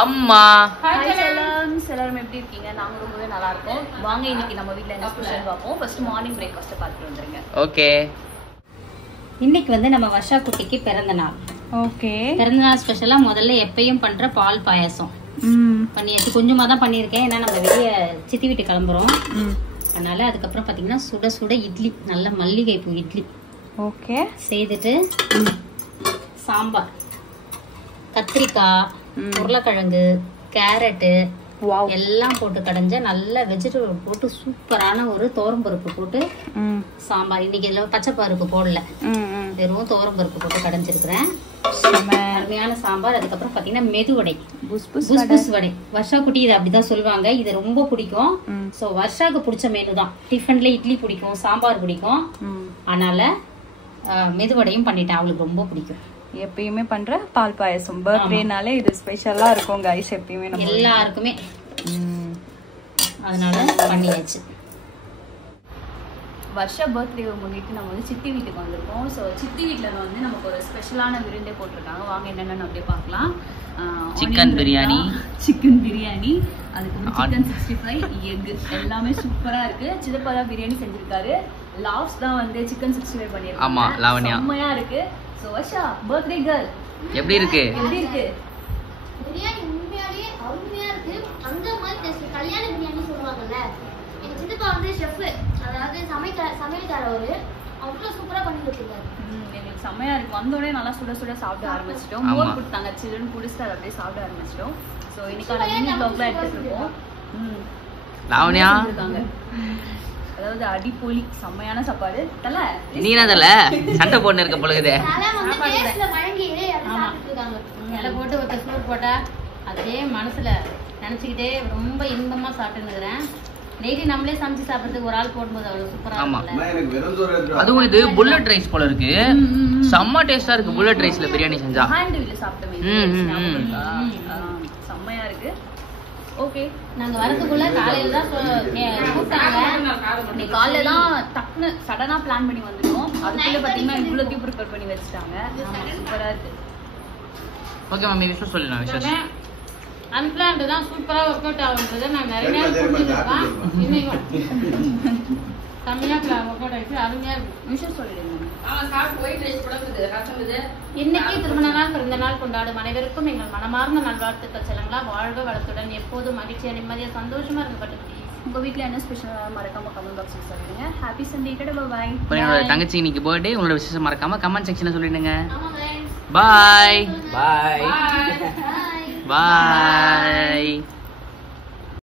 அம்மா. ஹாய் செல்லம்ஸ், எல்லாரும் எப்படி இருக்கீங்க? நாங்க ரொம்பவே நல்லா இருக்கோம். வாங்க இன்னைக்கு நம்ம வீட்ல என்ன ஸ்பெஷல் பார்ப்போம். ஃபர்ஸ்ட் மார்னிங் பிரேக்ஃபாஸ்ட் பார்த்துட்டு வந்துருங்க. ஓகே. இன்னைக்கு வந்து நம்ம வர்ஷா குட்டிக்கு பிறந்த நாள். ஓகே. பிறந்த நாள் ஸ்பெஷலா முதல்ல எப்பயும் பண்ற பால் பாயாசம் பண்ணியாச்சு. கொஞ்சமா தான் பண்ணியிருக்கேன், ஏன்னா நம்ம வெளியே சித்தி வீட்டு கிளம்புறோம். அதனால அதுக்கப்புறம் பாத்தீங்கன்னா சுட சுட இட்லி, நல்ல மல்லிகை பூ இட்லி ஓகே செய்துட்டு சாம்பார், கத்திரிக்காய், உருளைக்கிழங்கு, கேரட்டு எல்லாம் போட்டு கடைஞ்ச நல்ல வெஜிடபிள் போட்டு சூப்பரான ஒரு தோரம்பருப்பு போட்டு சாம்பார். இன்னைக்கு இதுல பச்சை பருப்பு போடல, வெறும் தோரம்பருப்பு போட்டு கடைஞ்சிருக்கிறேன். அருமையான சாம்பார். அதுக்கப்புறம் பாத்தீங்கன்னா மெதுவடை, புஸ் வடை. வர்ஷா குட்டி இதை அப்படிதான் சொல்லுவாங்க, இது ரொம்ப பிடிக்கும். சோ வர்ஷாக்கு பிடிச்ச மெனு தான். டிஃபன்ல இட்லி பிடிக்கும், சாம்பார் பிடிக்கும், அதனால மெதுவடையும் பண்ணிட்டேன், அவளுக்கு ரொம்ப பிடிக்கும். எப்பயுமே பண்ற பால் பாயசம் பர்த்டேனாலே இது ஸ்பெஷலா இருக்கும் கைஸ், எப்பயுமே நம்ம எல்லாருக்குமே. அதனால பண்ணியாச்சு. வர்ஷா பர்த்டேவை முன்னிட்டு நம்ம வந்து சித்தி வீட்டுக்கு வந்திருக்கோம். ஸோ சித்தி வீட்டில் வந்து நமக்கு ஒரு ஸ்பெஷலான விருந்தே போட்டிருக்காங்க. வாங்க என்னென்னு அப்படியே பார்க்கலாம். சிக்கன் பிரியாணி, அதுக்கப்புறம் சிக்கன் 65, எக் எல்லாமே சூப்பராக இருக்கு. சிதப்பாதா பிரியாணி செஞ்சிருக்காரு. லாஸ்ட் தான் வந்து சிக்கன் 65 பண்ணியிருக்காங்க. ஆமா, லாவண்யா செம்மையா இருக்கு. ஸோ வர்ஷா பர்த்டே கேர்ள் எப்படி இருக்கு? பிரியாணி உண்மையாலே அருமையா இருக்கு. அந்த மாதிரி டேஸ்ட் கல்யாண பிரியாணி சொல்லுவாங்கல்ல, எங்க சித்தப்பா வந்து ஷெஃப், அதாவது சமையல்காரர், அவ்வளவு சூப்பரா பண்ணி கொடுத்துருக்காரு. எங்களுக்கு செம்மையா இருக்கு. வந்தோடனே நல்லா சுட சுட சாப்பிட ஆரம்பிச்சிட்டோம். மோர் கொடுத்தாங்க, சில்லுன்னு குடிச்சு அதை அப்படியே சாப்பிட ஆரம்பிச்சிட்டோம். ஸோ இன்னைக்கான மினி வ்ளாக்ல எடுத்துட்டு இருக்கோம். லாவண்யா இருக்காங்க, அதாவது அடிப்பொலி செம்மையான சாப்பாடு. தல நீ என்ன தல சண்டை போட்டு இருக்க பொழுது இலை போட்டு ஒரு சோறு போட்டா அதே மனசுல நினைச்சுக்கிட்டே ரொம்ப இன்பமா சாப்பிட்டுக்கிறேன். டெய்லி நம்மளே சமைச்சு சாப்பிடுறதுக்கு ஒரு ஆள் போடும்போது அவ்வளவு சூப்பரா இருக்குல்ல. அதுவும் இது புல்லட் ரைஸ் போல இருக்கு, செம்ம டேஸ்டா இருக்கு. புல்லட் ரைஸ்ல பிரியாணி செஞ்சா ஹேண்ட்வில்ல சாப்பிட்டோமே, செம்மையா இருக்கு. ஓகே, நாங்க வரதுக்குள்ள காலையில தான் கூப்பிட்டாங்க. இன்னைக்கு காலையில தான் டக்குன்னு சடனா பிளான் பண்ணி வந்துட்டோம். அதுக்குள்ள பாத்தீங்கன்னா இவ்வளோத்தையும் ப்ரிப்பேர் பண்ணி வச்சுட்டாங்க. சூப்பரா இருக்கு. ஓகே மம்மி, விஷயம் சொல்லு. நான் விஷயம் அன்பிளான்டு தான் சூப்பரா ஒர்க் அவுட் ஆகுன்றது நான் நிறைய நேரம் புரிஞ்சுருக்கேன். செம்மையா ஒர்க் அவுட் ஆயிடுச்சு, அருமையா இருக்கு. விஷயம் சொல்லிடுங்க. இன்னைக்கு திருமண நாள், பிறந்த நாள் கொண்டாடும் அனைவருக்கும் எங்கள் மனமார்ந்த நல்வாழ்த்துக்கள். செல்லுங்களா, வாழ்க வளத்துடன் எப்போதும் மகிழ்ச்சியா நிம்மதியா சந்தோஷமா இருக்க கட்டுப்படி. உங்க வீட்ல என்ன ஸ்பெஷலா மறக்காம கமெண்ட் பாக்ஸ்ல சொல்லுங்க. ஹாப்பி சண்டே, டடா பை. என்னோட தங்கச்சி இன்னைக்கு பர்த்டே, உங்களோட விசேஷம் மறக்காம கமெண்ட் செக்ஷன்ல சொல்லிடுங்க. பாய் பாய் பாய்.